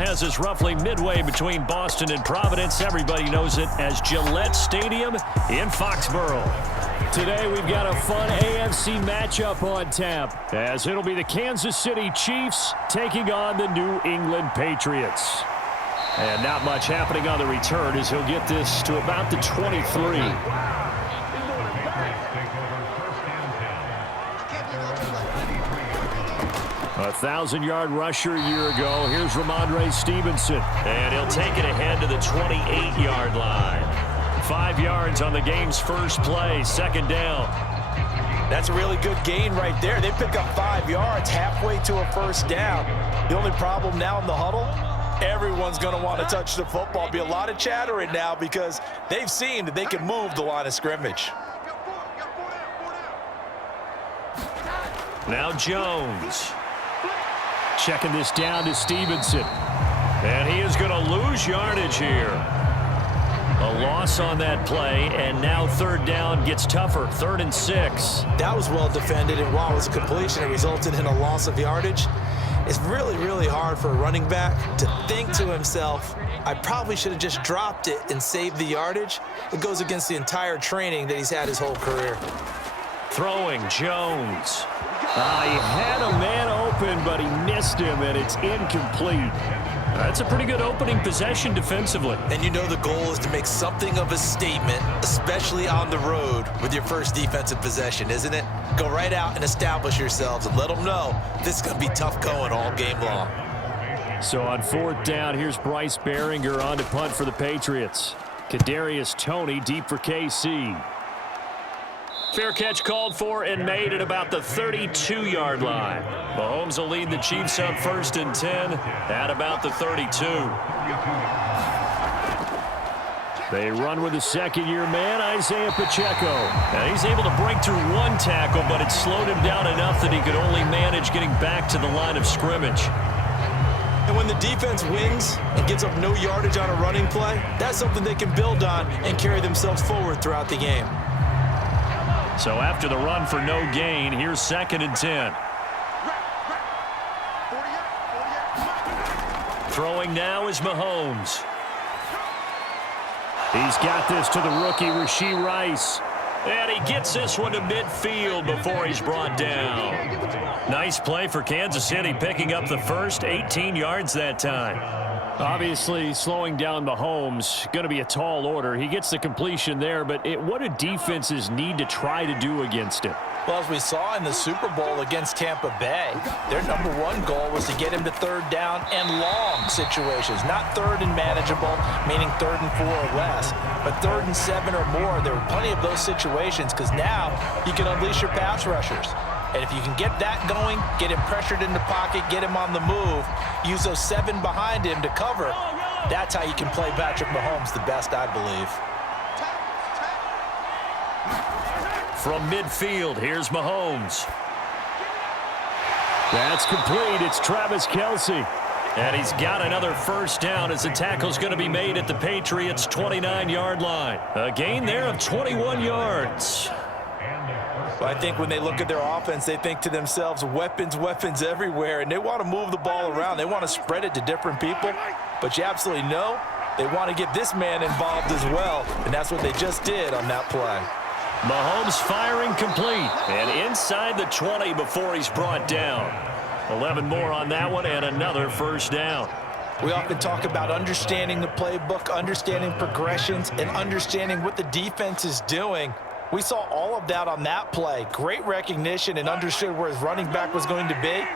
has us roughly midway between Boston and Providence. Everybody knows it as Gillette Stadium in Foxborough. Today we've got a fun AFC matchup on tap, as it'll be the Kansas City Chiefs taking on the New England Patriots. And not much happening on the return as he'll get this to about the 23. A 1,000-yard rusher a year ago. Here's Ramondre Stevenson. And he'll take it ahead to the 28-yard line. 5 yards on the game's first play, second down. That's a really good gain right there. They pick up 5 yards halfway to a first down. The only problem now in the huddle, everyone's going to want to touch the football. Be a lot of chatter right now because they've seen that they can move the line of scrimmage. Now Jones. Checking this down to Stevenson. And he is going to lose yardage here. A loss on that play, and now third down gets tougher. 3rd and 6. That was well defended, and while it was a completion, it resulted in a loss of yardage. It's really, really hard for a running back to think to himself, I probably should have just dropped it and saved the yardage. It goes against the entire training that he's had his whole career. Throwing Jones. He had a man open, but he missed him, and it's incomplete. That's a pretty good opening possession defensively. And you know the goal is to make something of a statement, especially on the road with your first defensive possession, isn't it? Go right out and establish yourselves and let them know this is going to be tough going all game long. So on 4th down, here's Bryce Behringer on to punt for the Patriots. Kadarius Toney deep for KC. Fair catch called for and made at about the 32-yard line. Mahomes will lead the Chiefs up 1st and 10 at about the 32. They run with the second-year man, Isaiah Pacheco. And he's able to break through one tackle, but it slowed him down enough that he could only manage getting back to the line of scrimmage. And when the defense wins and gives up no yardage on a running play, that's something they can build on and carry themselves forward throughout the game. So after the run for no gain, here's 2nd and 10. Throwing now is Mahomes. He's got this to the rookie, Rashee Rice. And he gets this one to midfield before he's brought down. Nice play for Kansas City, picking up the first 18 yards that time. Obviously, slowing down Mahomes, going to be a tall order. He gets the completion there, but what do defenses need to try to do against him? Well, as we saw in the Super Bowl against Tampa Bay, their #1 goal was to get him to 3rd down and long situations. Not 3rd and manageable, meaning 3rd and 4 or less, but 3rd and 7 or more. There were plenty of those situations because now you can unleash your pass rushers. And if you can get that going, get him pressured in the pocket, get him on the move, use those 7 behind him to cover, that's how you can play Patrick Mahomes the best, I believe. From midfield, here's Mahomes. That's complete. It's Travis Kelce. And he's got another first down as the tackle's going to be made at the Patriots' 29-yard line. A gain there of 21 yards. Well, I think when they look at their offense, they think to themselves, weapons, weapons everywhere, and they want to move the ball around. They want to spread it to different people, but you absolutely know they want to get this man involved as well, and that's what they just did on that play. Mahomes firing complete, and inside the 20 before he's brought down. 11 more on that one, and another first down. We often talk about understanding the playbook, understanding progressions, and understanding what the defense is doing. We saw all of that on that play. Great recognition and understood where his running back was going to be.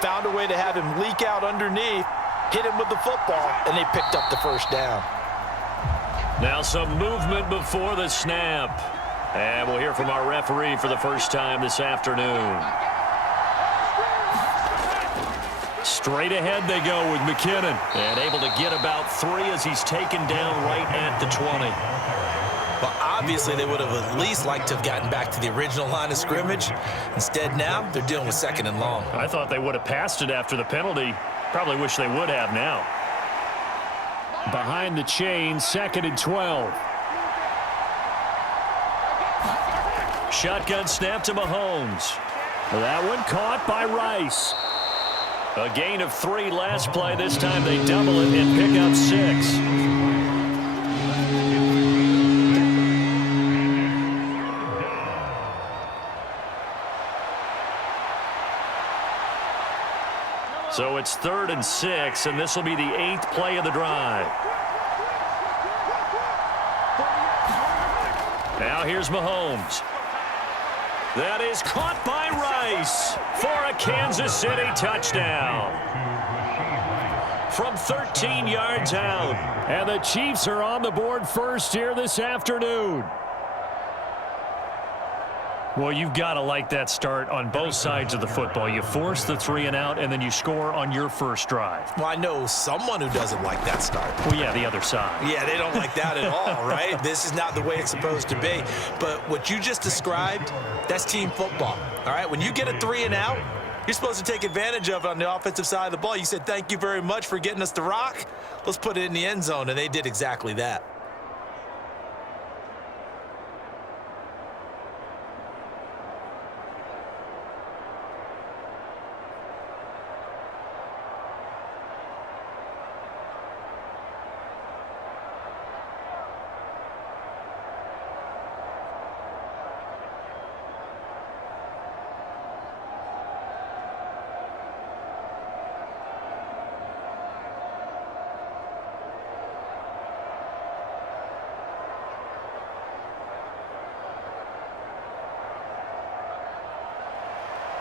Found a way to have him leak out underneath, hit him with the football, and they picked up the first down. Now some movement before the snap. And we'll hear from our referee for the first time this afternoon. Straight ahead they go with McKinnon. And able to get about 3 as he's taken down right at the 20. Well, obviously, they would have at least liked to have gotten back to the original line of scrimmage. Instead, now, they're dealing with 2nd and long. I thought they would have passed it after the penalty. Probably wish they would have now. Behind the chain, 2nd and 12. Shotgun snap to Mahomes. That one caught by Rice. A gain of 3 last play. This time they double it and pick up 6. So it's 3rd and 6, and this will be the 8th play of the drive. Now here's Mahomes. That is caught by Rice for a Kansas City touchdown. From 13 yards out. And the Chiefs are on the board first here this afternoon. Well, you've got to like that start on both sides of the football. You force the 3 and out, and then you score on your first drive. Well, I know someone who doesn't like that start. Well, yeah, the other side. Yeah, they don't like that at all, right? This is not the way it's supposed to be. But what you just described, that's team football, all right? When you get a 3 and out, you're supposed to take advantage of it on the offensive side of the ball. You said, thank you very much for getting us the rock. Let's put it in the end zone, and they did exactly that.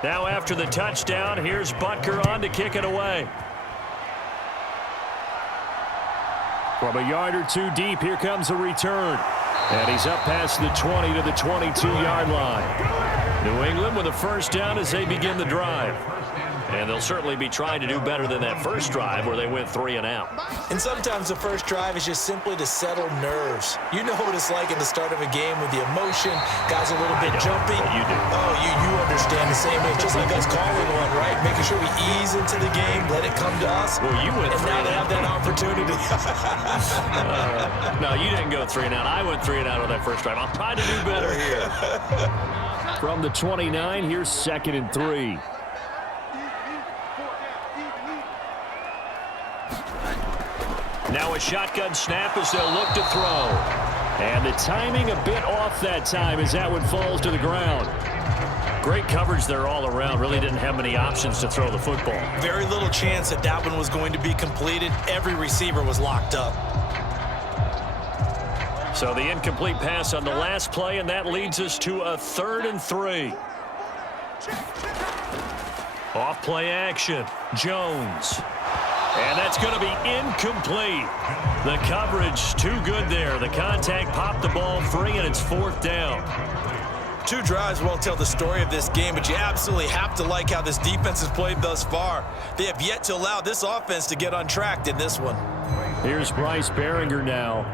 Now after the touchdown, here's Butker on to kick it away. From a yard or 2 deep, here comes a return. And he's up past the 20 to the 22-yard line. New England with a first down as they begin the drive. And they'll certainly be trying to do better than that first drive where they went 3 and out. And sometimes the first drive is just simply to settle nerves. You know what it's like in the start of a game with the emotion. Guys a little bit jumpy. You do. Oh, you understand the same way. It's just like us calling one, right? Making sure we ease into the game, let it come to us. Well, you went and 3 now and they out. have that opportunity. No, you didn't go 3 and out. I went 3 and out on that first drive. I'll try to do better here. From the 29, here's 2nd and 3. Now a shotgun snap as they'll look to throw. And the timing a bit off that time as that one falls to the ground. Great coverage there all around. Really didn't have many options to throw the football. Very little chance that that one was going to be completed. Every receiver was locked up. So the incomplete pass on the last play, and that leads us to a 3rd and 3. Off play action. Jones. And that's going to be incomplete. The coverage too good there. The contact popped the ball free, and it's 4th down. 2 drives will tell the story of this game, but you absolutely have to like how this defense has played thus far. They have yet to allow this offense to get untracked in this one. Here's Bryce Behringer now.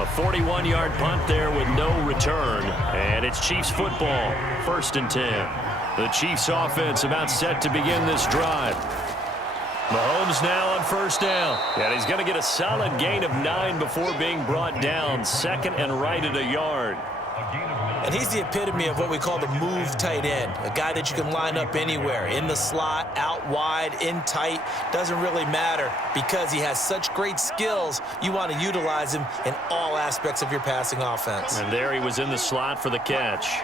A 41-yard punt there with no return. And it's Chiefs football. 1st and 10. The Chiefs offense about set to begin this drive. Mahomes now on 1st down. And he's going to get a solid gain of 9 before being brought down. 2nd and right at a yard. And he's the epitome of what we call the move tight end. A guy that you can line up anywhere. In the slot, out wide, in tight. Doesn't really matter because he has such great skills. You want to utilize him in all aspects of your passing offense. And there he was in the slot for the catch.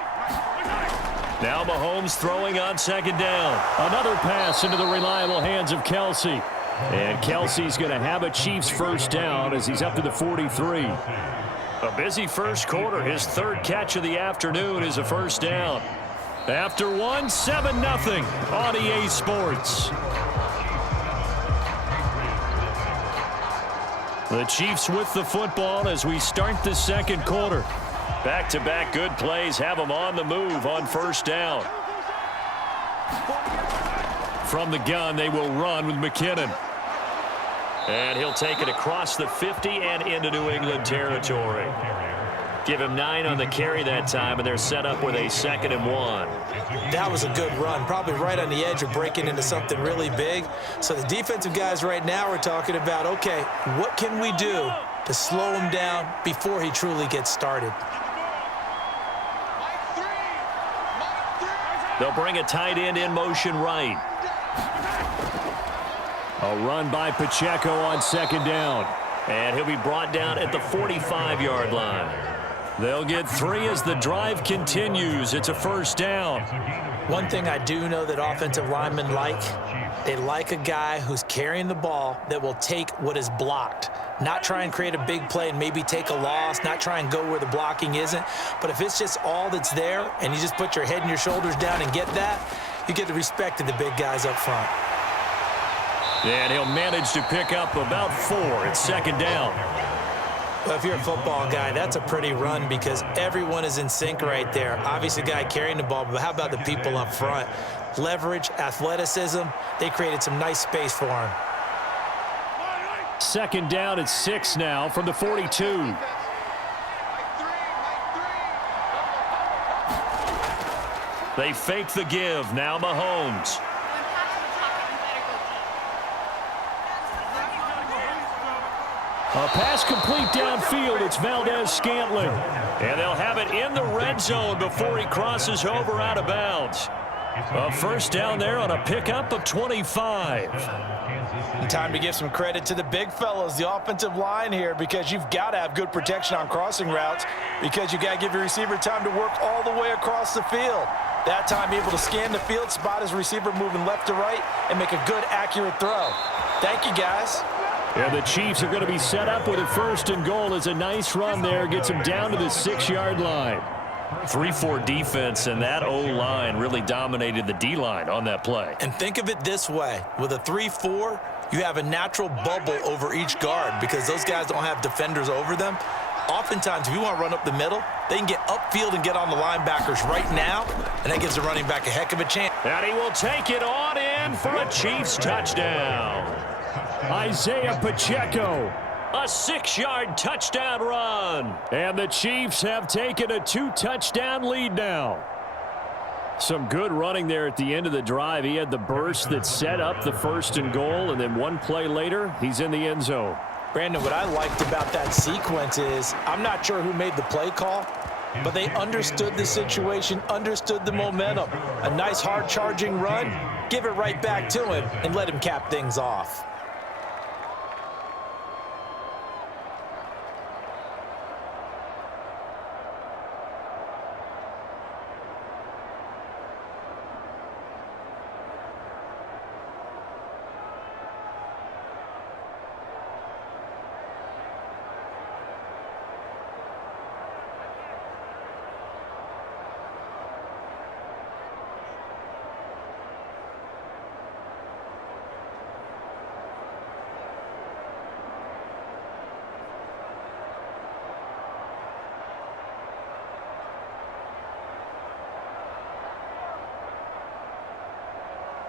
Now Mahomes throwing on 2nd down. Another pass into the reliable hands of Kelsey. And Kelsey's going to have a Chiefs first down as he's up to the 43. A busy first quarter. His 3rd catch of the afternoon is a first down. After one, 7-0 on EA Sports. The Chiefs with the football as we start the 2nd quarter. Back-to-back good plays have them on the move on 1st down. From the gun, they will run with McKinnon. And he'll take it across the 50 and into New England territory. Give him 9 on the carry that time, and they're set up with a 2nd and 1. That was a good run, probably right on the edge of breaking into something really big. So the defensive guys right now are talking about, okay, what can we do to slow him down before he truly gets started. They'll bring a tight end in motion right. A run by Pacheco on second down. And he'll be brought down at the 45-yard line. They'll get 3 as the drive continues. It's a first down. One thing I do know that offensive linemen like, they like a guy who's carrying the ball that will take what is blocked. Not try and create a big play and maybe take a loss, not try and go where the blocking isn't. But if it's just all that's there and you just put your head and your shoulders down and get that, you get the respect of the big guys up front. And he'll manage to pick up about 4. It's second down. Well, if you're a football guy, that's a pretty run because everyone is in sync right there. Obviously, the guy carrying the ball, but how about the people up front? Leverage, athleticism, they created some nice space for him. Second down at 6 now from the 42. They fake the give. Now Mahomes. A pass complete downfield. It's Valdez-Scantling. And they'll have it in the red zone before he crosses over out of bounds. A first down there on a pickup of 25. Time to give some credit to the big fellas, the offensive line here, because you've got to have good protection on crossing routes because you got to give your receiver time to work all the way across the field. That time, be able to scan the field, spot his receiver moving left to right, and make a good, accurate throw. Thank you, guys. And the Chiefs are going to be set up with a first and goal as a nice run there gets them down to the 6-yard line. 3-4 defense, and that O-line really dominated the D-line on that play. And think of it this way. With a 3-4, you have a natural bubble over each guard because those guys don't have defenders over them. Oftentimes, if you want to run up the middle, they can get upfield and get on the linebackers right now, and that gives the running back a heck of a chance. And he will take it on in for a Chiefs touchdown. Isaiah Pacheco, a 6-yard touchdown run. And the Chiefs have taken a 2-touchdown lead now. Some good running there at the end of the drive. He had the burst that set up the first and goal, and then one play later, he's in the end zone. Brandon, what I liked about that sequence is I'm not sure who made the play call, but they understood the situation, understood the momentum. A nice hard-charging run, give it right back to him, and let him cap things off.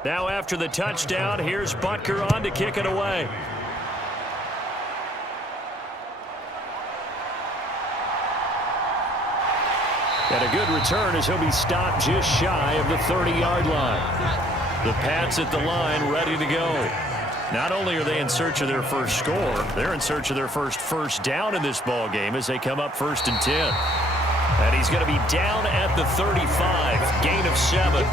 Now after the touchdown, here's Butker on to kick it away. And a good return as he'll be stopped just shy of the 30-yard line. The Pats at the line ready to go. Not only are they in search of their first score, they're in search of their first down in this ball game as they come up 1st and 10. And he's going to be down at the 35, gain of 7.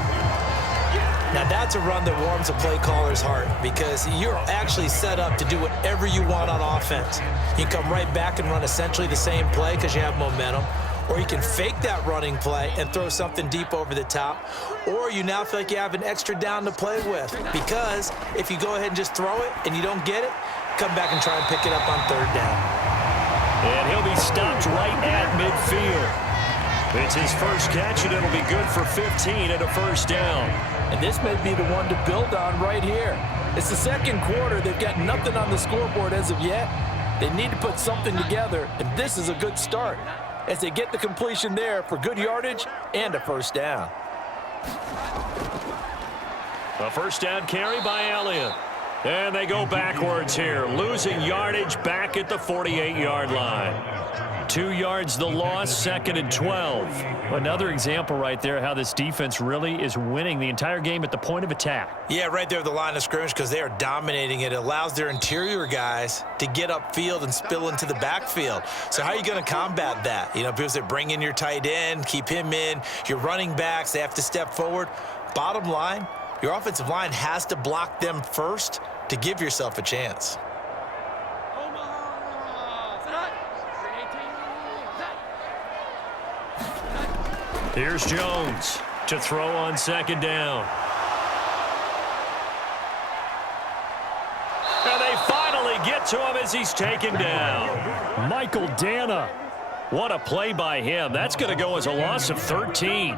Now that's a run that warms a play caller's heart because you're actually set up to do whatever you want on offense. You can come right back and run essentially the same play because you have momentum, or you can fake that running play and throw something deep over the top, or you now feel like you have an extra down to play with because if you go ahead and just throw it and you don't get it, come back and try and pick it up on 3rd down. And he'll be stopped right at midfield. It's his first catch, and it'll be good for 15 and a first down. And this may be the one to build on right here. It's the second quarter. They've got nothing on the scoreboard as of yet. They need to put something together, and this is a good start as they get the completion there for good yardage and a first down. A first down carry by Elliott. And they go backwards here, losing yardage back at the 48-yard line. 2 yards the loss, 2nd and 12. Another example right there how this defense really is winning the entire game at the point of attack. Yeah, right there at the line of scrimmage because they are dominating it. It allows their interior guys to get upfield and spill into the backfield. So how are you going to combat that? You know, people say bring in your tight end, keep him in. Your running backs, they have to step forward. Bottom line, your offensive line has to block them first to give yourself a chance. Here's Jones to throw on 2nd down. And they finally get to him as he's taken down. Michael Dana. What a play by him. That's going to go as a loss of 13.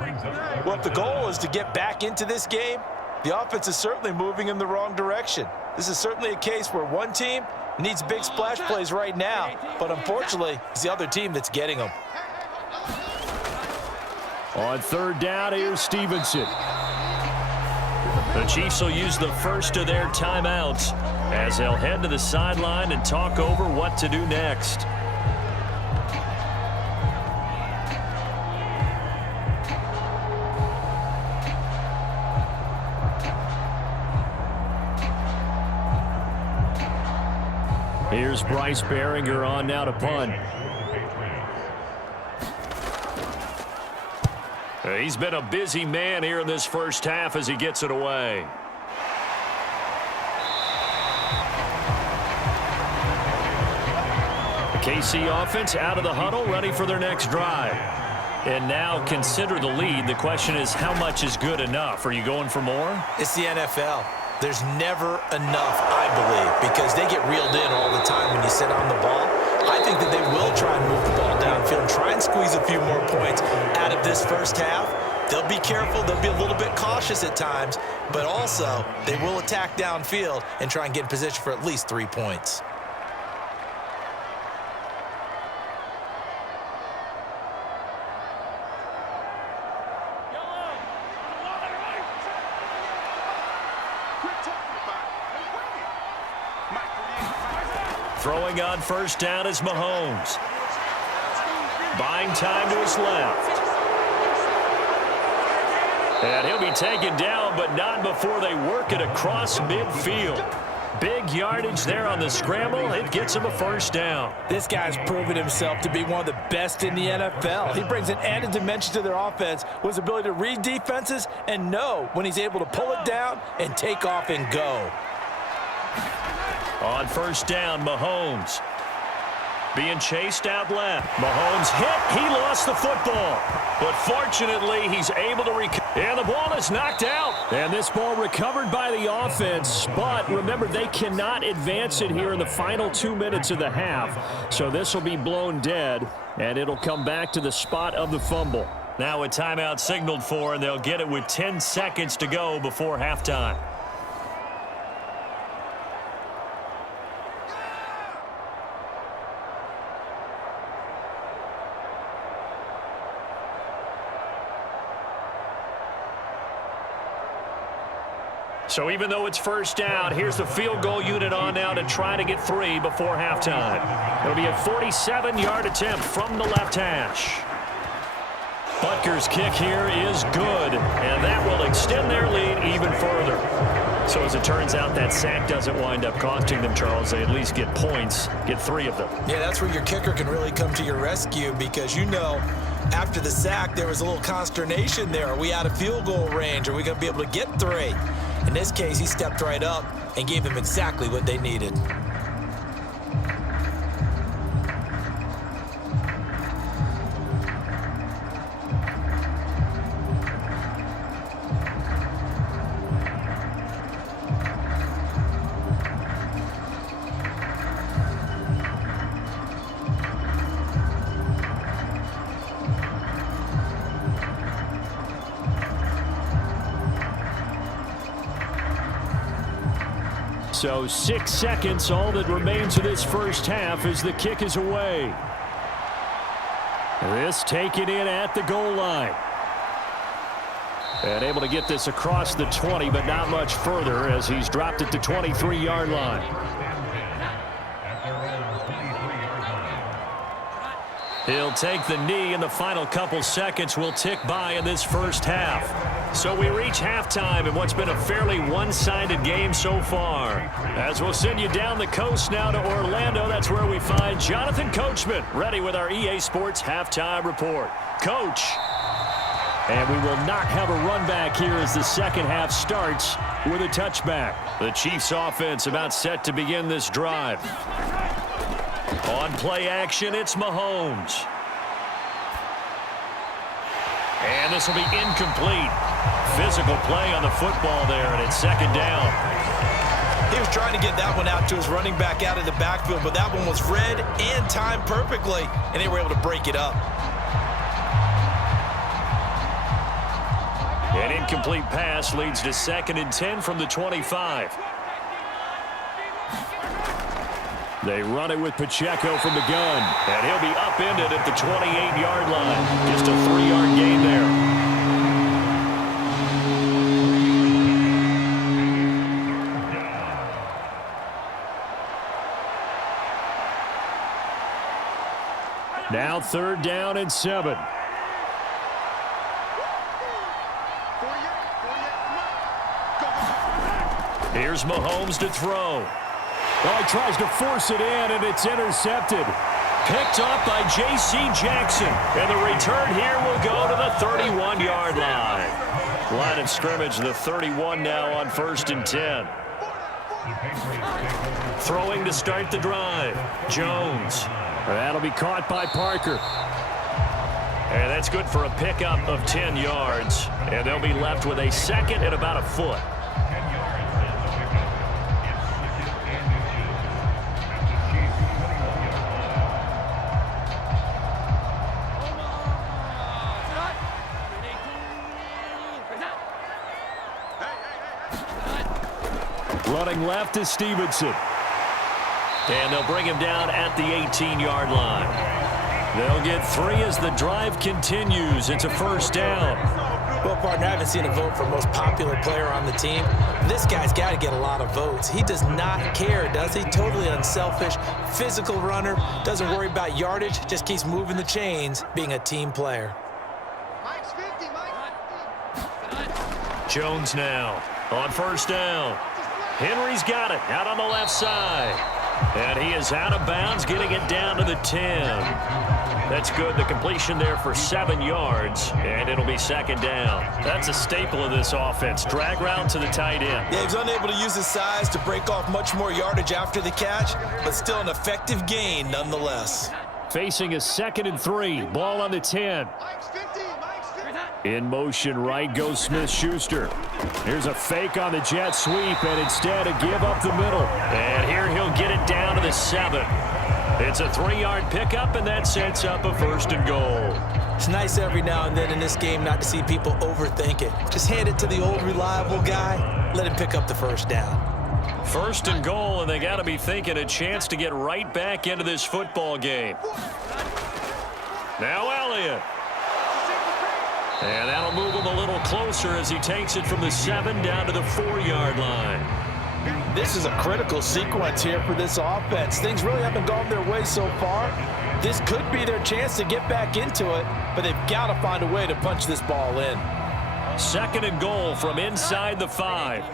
Well, if the goal is to get back into this game, the offense is certainly moving in the wrong direction. This is certainly a case where one team needs big splash plays right now, but unfortunately, it's the other team that's getting them. On 3rd down, here's Stevenson. The Chiefs will use the first of their timeouts as they'll head to the sideline and talk over what to do next. Here's Bryce Behringer on now to punt. He's been a busy man here in this first half as he gets it away. The KC offense out of the huddle, ready for their next drive. And now consider the lead. The question is, how much is good enough? Are you going for more? It's the NFL. There's never enough, I believe, because they get reeled in all the time when you sit on the ball. I think that they will try and move the ball downfield and try and squeeze a few more points out of this first half. They'll be careful. They'll be a little bit cautious at times, but also they will attack downfield and try and get in position for at least 3 points. Throwing on 1st down is Mahomes. Buying time to his left. And he'll be taken down, but not before they work it across midfield. Big yardage there on the scramble. It gets him a 1st down. This guy's proven himself to be one of the best in the NFL. He brings an added dimension to their offense with his ability to read defenses and know when he's able to pull it down and take off and go. On 1st down, Mahomes being chased out left. Mahomes hit. He lost the football. But fortunately, he's able to recover. And the ball is knocked out. And this ball recovered by the offense. But remember, they cannot advance it here in the final 2 minutes of the half. So this will be blown dead, and it'll come back to the spot of the fumble. Now a timeout signaled for, and they'll get it with 10 seconds to go before halftime. So even though it's 1st down, here's the field goal unit on now to try to get 3 before halftime. It'll be a 47-yard attempt from the left hash. Butker's kick here is good, and that will extend their lead even further. So as it turns out, that sack doesn't wind up costing them, Charles. They at least get points, get 3 of them. Yeah, that's where your kicker can really come to your rescue because, you know, after the sack, there was a little consternation there. Are we out of field goal range? Are we going to be able to get 3? In this case, he stepped right up and gave them exactly what they needed. So 6 seconds, all that remains of this first half as the kick is away. This taken in at the goal line. And able to get this across the 20, but not much further as he's dropped it to 23-yard line. He'll take the knee, and the final couple seconds will tick by in this first half. So we reach halftime in what's been a fairly one-sided game so far. As we'll send you down the coast now to Orlando, that's where we find Jonathan Coachman, ready with our EA Sports Halftime Report. Coach. And we will not have a run back here as the second half starts with a touchback. The Chiefs offense about set to begin this drive. On play action, it's Mahomes. And this will be incomplete. Physical play on the football there, and it's second down. He was trying to get that one out to his running back out of the backfield, but that one was read and timed perfectly, and they were able to break it up. An incomplete pass leads to 2nd and 10 from the 25. They run it with Pacheco from the gun, and he'll be upended at the 28-yard line. Just a 3-yard gain there. Now 3rd down and 7. Here's Mahomes to throw. Oh, he tries to force it in, and it's intercepted. Picked up by J.C. Jackson. And the return here will go to the 31-yard line. Line of scrimmage, the 31 now on 1st and 10. Throwing to start the drive. Jones. That'll be caught by Parker. And that's good for a pickup of 10 yards. And they'll be left with a 2nd and about a foot. Running left is Stevenson. And they'll bring him down at the 18-yard line. They'll get 3 as the drive continues. It's a 1st down. Well, partner, I haven't seen a vote for most popular player on the team. This guy's got to get a lot of votes. He does not care, does he? Totally unselfish, physical runner, doesn't worry about yardage, just keeps moving the chains, being a team player. Jones now on 1st down. Henry's got it out on the left side. And he is out of bounds, getting it down to the 10. That's good. The completion there for 7 yards, and it'll be 2nd down. That's a staple of this offense. Drag route to the tight end. Yeah, he's unable to use his size to break off much more yardage after the catch, but still an effective gain nonetheless. Facing a 2nd and 3. Ball on the 10. In motion right goes Smith-Schuster. Here's a fake on the jet sweep, and instead a give up the middle. And here he'll get it down to the 7. It's a 3-yard pickup, and that sets up a 1st and goal. It's nice every now and then in this game not to see people overthink it. Just hand it to the old reliable guy. Let him pick up the 1st down. 1st and goal, and they got to be thinking a chance to get right back into this football game. Now Elliott. And that'll move him a little closer as he takes it from the 7 down to the 4-yard line. This is a critical sequence here for this offense. Things really haven't gone their way so far. This could be their chance to get back into it, but they've got to find a way to punch this ball in. 2nd and goal from inside the 5.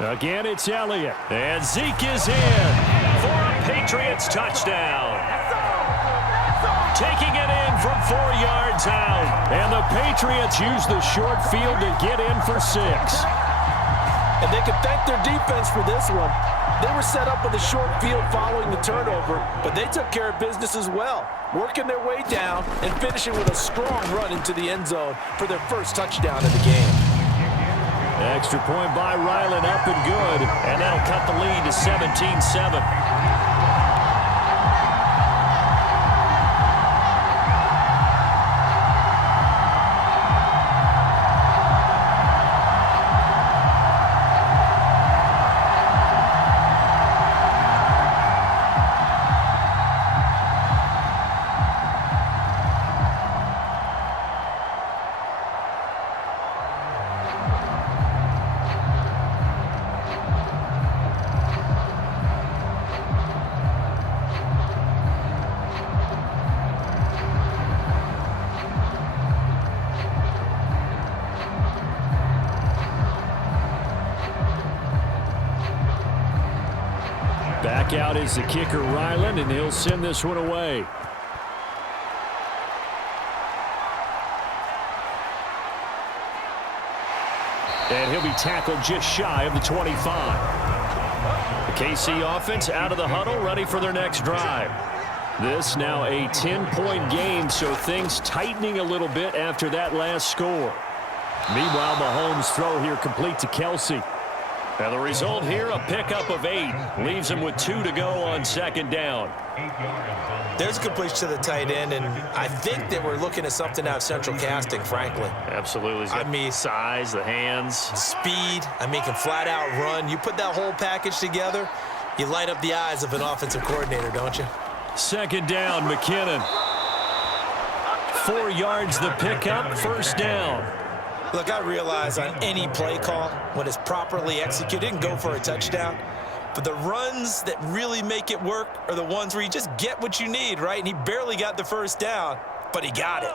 Again, it's Elliott. And Zeke is in for a Patriots touchdown. Taking it in from 4 yards out. And the Patriots use the short field to get in for 6. And they can thank their defense for this one. They were set up with a short field following the turnover, but they took care of business as well, working their way down and finishing with a strong run into the end zone for their first touchdown of the game. Extra point by Ryland, up and good. And that'll cut the lead to 17-7. out is the kicker, Ryland, and he'll send this one away. And he'll be tackled just shy of the 25. The KC offense out of the huddle, ready for their next drive. This now a 10-point game, so things tightening a little bit after that last score. Meanwhile, Mahomes' throw here complete to Kelsey. And the result here, a pickup of 8. Leaves him with 2 to go on second down. There's a completion to the tight end, and I think that we're looking at something out of central casting, frankly. Absolutely. I mean, size, the hands. Speed. I mean, can flat out run. You put that whole package together, you light up the eyes of an offensive coordinator, don't you? Second down, McKinnon. 4 yards the pickup, first down. Look, I realize on any play call, when it's properly executed, it can go for a touchdown. But the runs that really make it work are the ones where you just get what you need, right? And he barely got the first down, but he got it.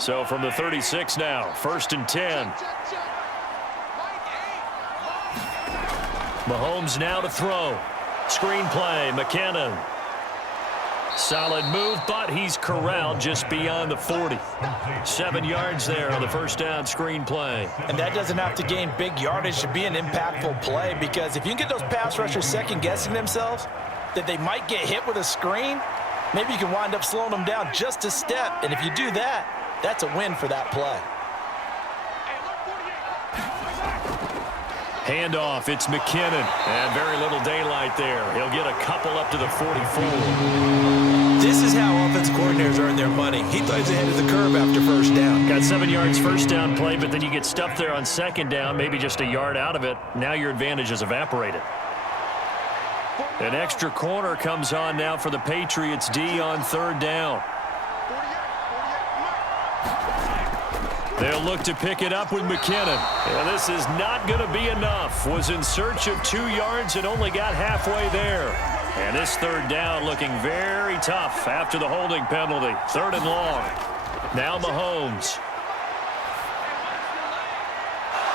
So from the 36 now, first and 10. Mahomes now to throw. Screen play, McKinnon. Solid move, but he's corralled just beyond the 40. 7 yards there on the first down screen play. And that doesn't have to gain big yardage to be an impactful play, because if you can get those pass rushers second-guessing themselves that they might get hit with a screen, maybe you can wind up slowing them down just a step. And if you do that, that's a win for that play. Handoff, it's McKinnon. And very little daylight there. He'll get a couple up to the 44. This is how offensive coordinators earn their money. He thought he was ahead of the curve after first down. Got 7 yards first down play, but then you get stuffed there on second down, maybe just a yard out of it. Now your advantage has evaporated. An extra corner comes on now for the Patriots D on third down. They'll look to pick it up with McKinnon. And this is not going to be enough. Was in search of 2 yards and only got halfway there. And this third down looking very tough after the holding penalty. Third and long. Now Mahomes.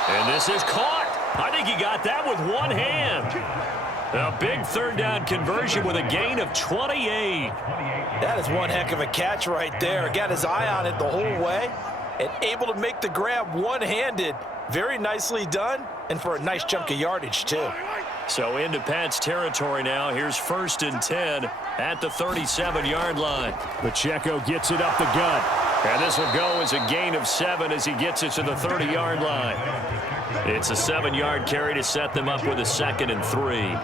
And this is caught. I think he got that with one hand. A big third down conversion with a gain of 28. That is one heck of a catch right there. Got his eye on it the whole way and able to make the grab one-handed. Very nicely done, and for a nice chunk of yardage, too. So into Pat's territory now. Here's first and 10 at the 37-yard line. Pacheco gets it up the gut. And this will go as a gain of 7 as he gets it to the 30-yard line. It's a 7-yard carry to set them up with a 2nd and 3.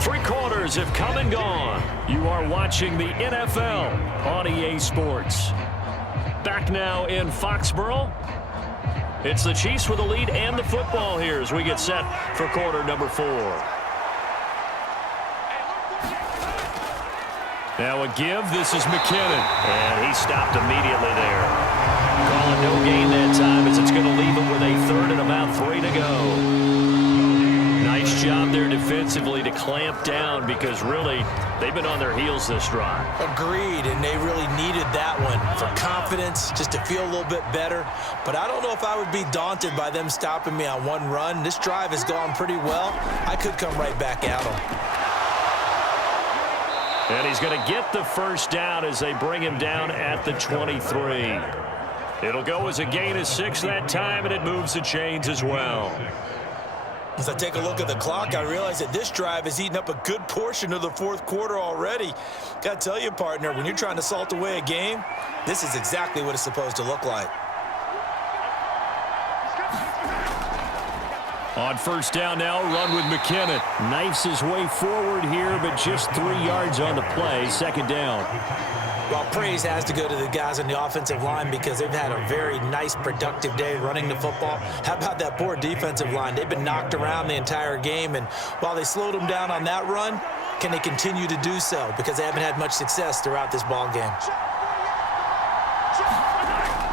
3 quarters have come and gone. You are watching the NFL on EA Sports. Back now in Foxborough. It's the Chiefs with the lead and the football here as we get set for quarter number 4. Now a give. This is McKinnon. And he stopped immediately there. Calling no gain that time as it's going to leave him with a 3rd and about 3 to go. Nice job there defensively to clamp down, because really they've been on their heels this drive. Agreed, and they really needed that one for confidence, just to feel a little bit better. But I don't know if I would be daunted by them stopping me on one run. This drive has gone pretty well. I could come right back at them. And he's going to get the first down as they bring him down at the 23. It'll go as a gain of 6 that time, and it moves the chains as well. As I take a look at the clock, I realize that this drive has eaten up a good portion of the 4th quarter already. Got to tell you, partner, when you're trying to salt away a game, this is exactly what it's supposed to look like. On first down now, run with McKinnon. Knifes his way forward here, but just 3 yards on the play. 2nd down. Well, praise has to go to the guys on the offensive line, because they've had a very nice, productive day running the football. How about that poor defensive line? They've been knocked around the entire game, and while they slowed them down on that run, can they continue to do so? Because they haven't had much success throughout this ball game.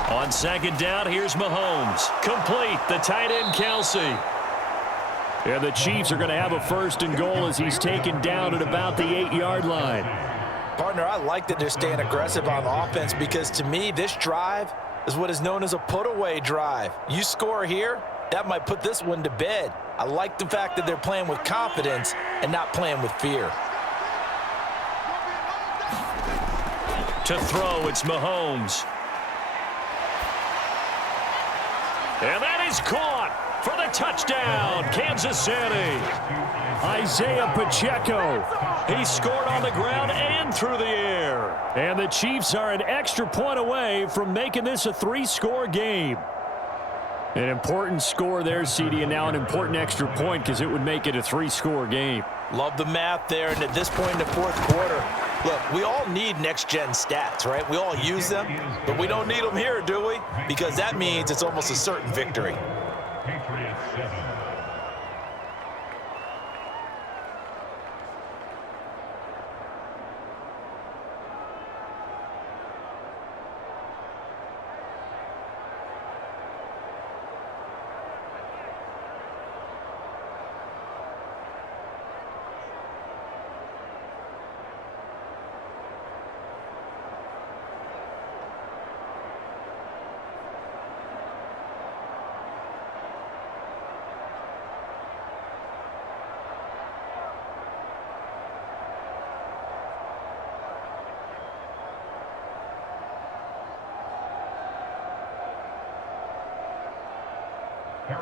On 2nd down, here's Mahomes. Complete, the tight end, Kelsey. And the Chiefs are going to have a 1st and goal as he's taken down at about the 8-yard line. Partner, I like that they're staying aggressive on offense, because to me, this drive is what is known as a put-away drive. You score here, that might put this one to bed. I like the fact that they're playing with confidence and not playing with fear. To throw, it's Mahomes. And that is caught for the touchdown, Kansas City. Isaiah Pacheco. He scored on the ground and through the air. And the Chiefs are an extra point away from making this a 3-score game. An important score there, CD, and now an important extra point because it would make it a 3-score game. Love the math there, and at this point in the fourth quarter, look, we all need next-gen stats, right? We all use them, but we don't need them here, do we? Because that means it's almost a certain victory. Patriots 7.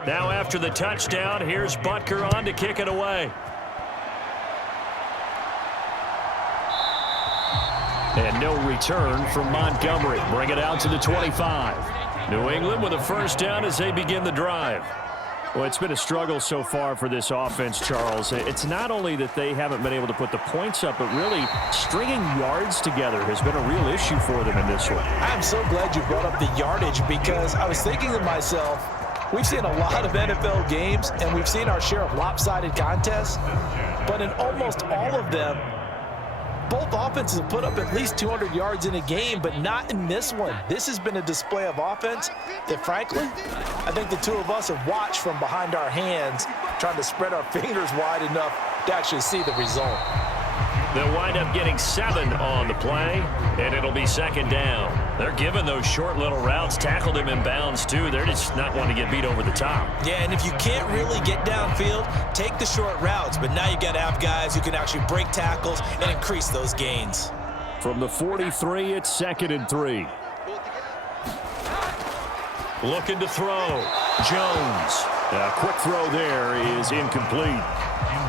Now after the touchdown, here's Butker on to kick it away. And no return from Montgomery. Bring it out to the 25. New England with a first down as they begin the drive. Well, it's been a struggle so far for this offense, Charles. It's not only that they haven't been able to put the points up, but really stringing yards together has been a real issue for them in this one. I'm so glad you brought up the yardage because I was thinking to myself, we've seen a lot of NFL games, and we've seen our share of lopsided contests, but in almost all of them, both offenses have put up at least 200 yards in a game, but not in this one. This has been a display of offense that, frankly, I think the two of us have watched from behind our hands, trying to spread our fingers wide enough to actually see the result. They'll wind up getting 7 on the play, and it'll be second down. They're giving those short little routes, tackled him in bounds too. They're just not wanting to get beat over the top. Yeah, and if you can't really get downfield, take the short routes. But now you got to have guys who can actually break tackles and increase those gains. From the 43, it's 2nd and 3. Looking to throw. Jones. A quick throw there is incomplete.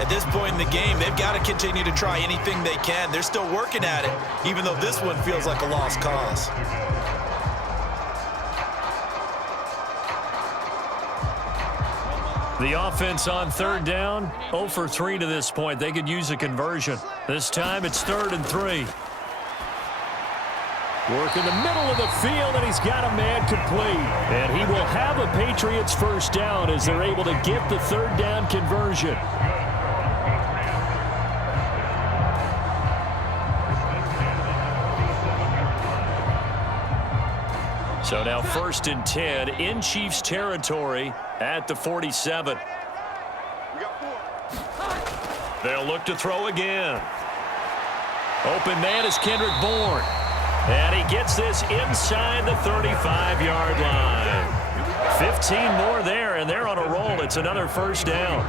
At this point in the game, they've got to continue to try anything they can. They're still working at it, even though this one feels like a lost cause. The offense on third down, 0 for 3 to this point. They could use a conversion. This time it's 3rd and 3. Work in the middle of the field, and he's got a man complete. And he will have a Patriots first down as they're able to get the third down conversion. So now 1st and 10 in Chiefs territory at the 47. They'll look to throw again. Open man is Kendrick Bourne. And he gets this inside the 35-yard line. 15 more there, and they're on a roll. It's another first down.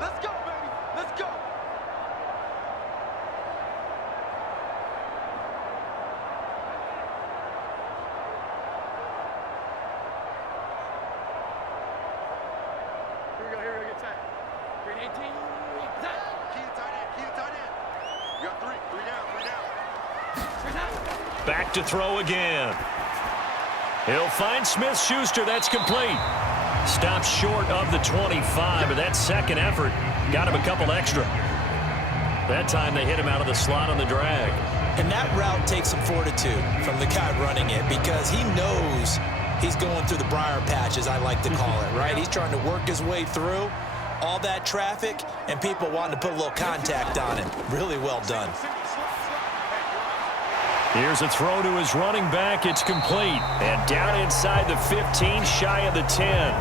Let's go, baby. Let's go. Here we go, get tight. Green 18, tight. Key to tight end. You got 3 down. Back to throw again. He'll find Smith-Schuster. That's complete. Stops short of the 25, but that second effort got him a couple extra. That time they hit him out of the slot on the drag. And that route takes some fortitude from the guy running it because he knows he's going through the briar patch, as I like to call it, right? He's trying to work his way through all that traffic and people wanting to put a little contact on him. Really well done. Here's a throw to his running back. It's complete. And down inside the 15, shy of the 10.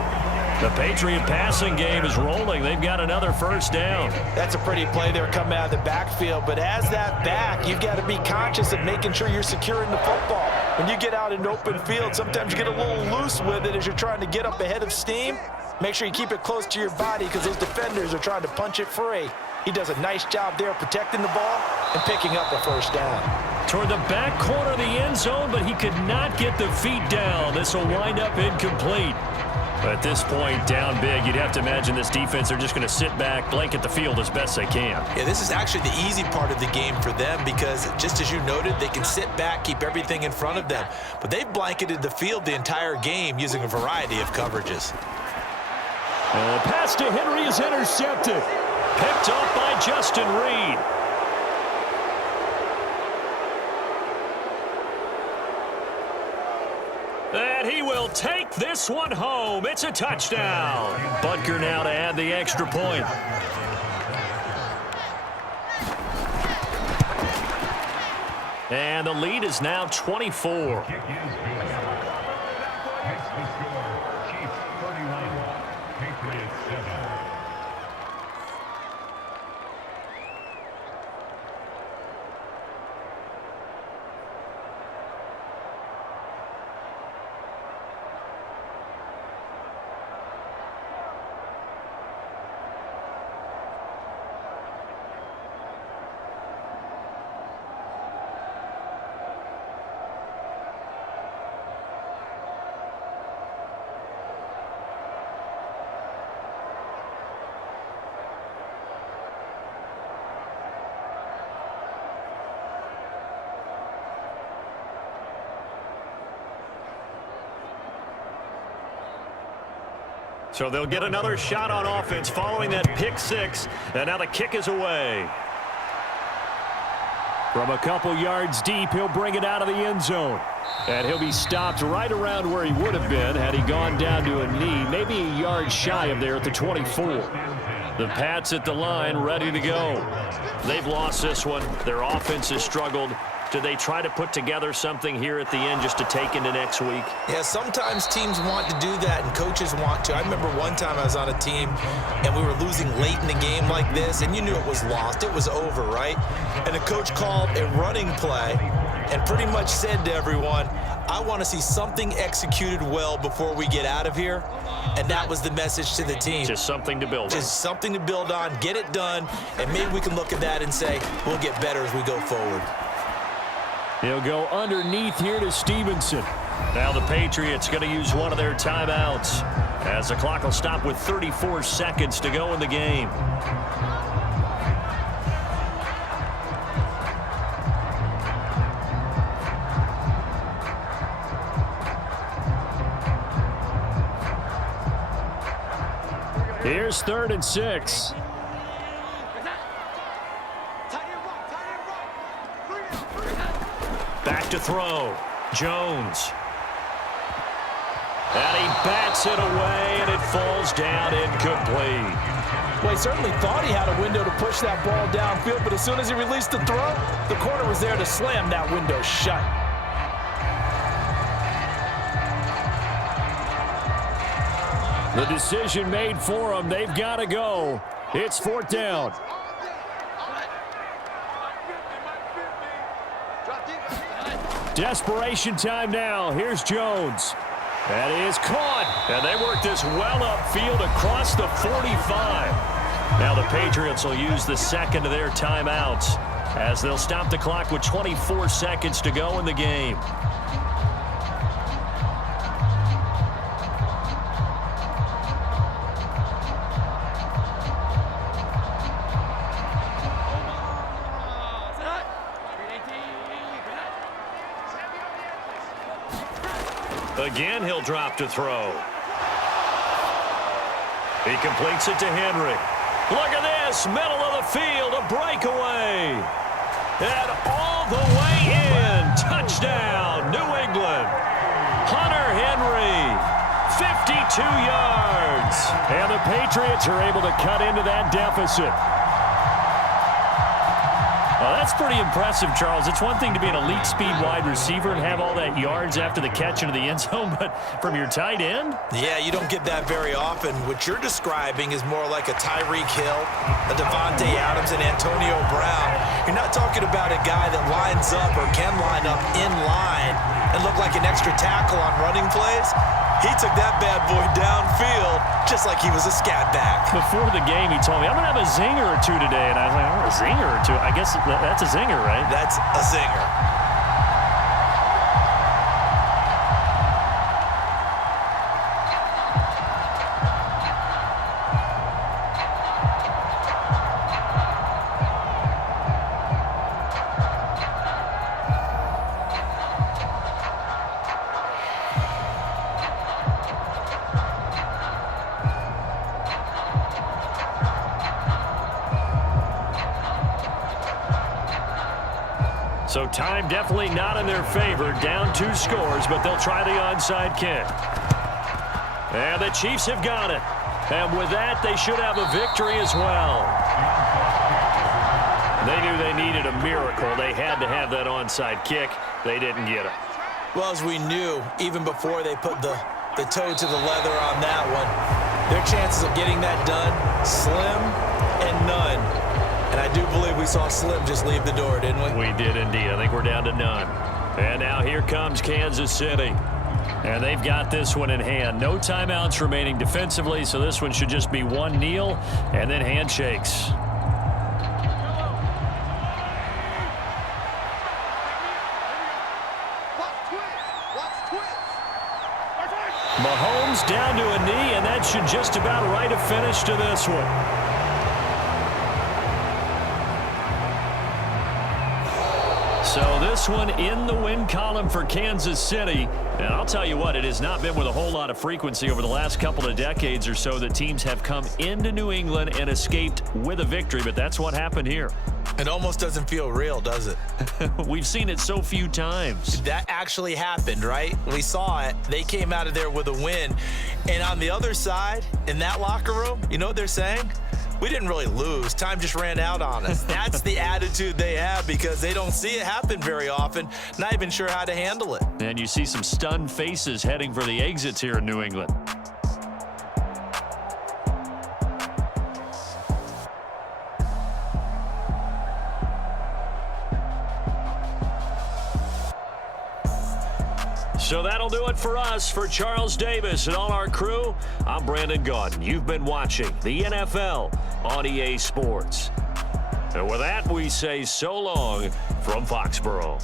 The Patriot passing game is rolling. They've got another first down. That's a pretty play there coming out of the backfield. But as that back, you've got to be conscious of making sure you're securing the football. When you get out in open field, sometimes you get a little loose with it as you're trying to get up ahead of steam. Make sure you keep it close to your body because those defenders are trying to punch it free. He does a nice job there protecting the ball and picking up a first down. Toward the back corner of the end zone, but he could not get the feet down. This will wind up incomplete. At this point, down big, you'd have to imagine this defense are just going to sit back, blanket the field as best they can. Yeah, this is actually the easy part of the game for them because, just as you noted, they can sit back, keep everything in front of them. But they've blanketed the field the entire game using a variety of coverages. And the pass to Henry is intercepted. Picked off by Justin Reed. And he will take this one home. It's a touchdown. Butker now to add the extra point. And the lead is now 24. Kick is good. Makes the score. Chiefs 31, Patriots 7. So they'll get another shot on offense following that pick six. And now the kick is away. From a couple yards deep, he'll bring it out of the end zone. And he'll be stopped right around where he would have been had he gone down to a knee, maybe a yard shy of there at the 24. The Pats at the line, ready to go. They've lost this one. Their offense has struggled. Do they try to put together something here at the end just to take into next week? Yeah, sometimes teams want to do that and coaches want to. I remember one time I was on a team and we were losing late in the game like this, and you knew it was lost. It was over, right? And the coach called a running play and pretty much said to everyone, I want to see something executed well before we get out of here. And that was the message to the team. Just something to build on. Just something to build on, get it done, and maybe we can look at that and say, we'll get better as we go forward. He'll go underneath here to Stevenson. Now the Patriots going to use one of their timeouts as the clock will stop with 34 seconds to go in the game. Here's 3rd and 6. Back to throw. Jones. And he bats it away, and it falls down incomplete. Well, he certainly thought he had a window to push that ball downfield, but as soon as he released the throw, the corner was there to slam that window shut. The decision made for them. They've got to go. It's 4th down. Desperation time now. Here's Jones. That is caught. And they work this well upfield across the 45. Now the Patriots will use the second of their timeouts as they'll stop the clock with 24 seconds to go in the game. Again, he'll drop to throw. He completes it to Henry. Look at this, middle of the field, a breakaway. And all the way in. Touchdown, New England. Hunter Henry, 52 yards. And the Patriots are able to cut into that deficit. Well, that's pretty impressive, Charles. It's one thing to be an elite speed wide receiver and have all that yards after the catch into the end zone, but from your tight end? Yeah, you don't get that very often. What you're describing is more like a Tyreek Hill, a Devontae Adams, and Antonio Brown. You're not talking about a guy that lines up or can line up in line and look like an extra tackle on running plays. He took that bad boy downfield just like he was a scat back. Before the game, he told me, I'm going to have a zinger or two today. And I was like, oh, a zinger or two? I guess that's a zinger, right? That's a zinger. So time definitely not in their favor. Down 2 scores, but they'll try the onside kick. And the Chiefs have got it. And with that, they should have a victory as well. They knew they needed a miracle. They had to have that onside kick. They didn't get it. Well, as we knew, even before they put the toe to the leather on that one, their chances of getting that done, slim and none. And I do believe we saw Slim just leave the door, didn't we? We did indeed. I think we're down to none. And now here comes Kansas City. And they've got this one in hand. No timeouts remaining defensively, so this one should just be one kneel and then handshakes. Mahomes down to a knee, and that should just about write a finish to this one. So this one in the win column for Kansas City. And I'll tell you what, it has not been with a whole lot of frequency over the last couple of decades or so that teams have come into New England and escaped with a victory, but that's what happened here. It almost doesn't feel real, does it? We've seen it so few times. That actually happened, right? We saw it. They came out of there with a win. And on the other side, in that locker room, you know what they're saying? We didn't really lose. Time just ran out on us. That's the attitude they have because they don't see it happen very often, not even sure how to handle it. And you see some stunned faces heading for the exits here in New England. So that'll do it for us. For Charles Davis and all our crew, I'm Brandon Gaudin. You've been watching the NFL on EA Sports. And with that, we say so long from Foxborough.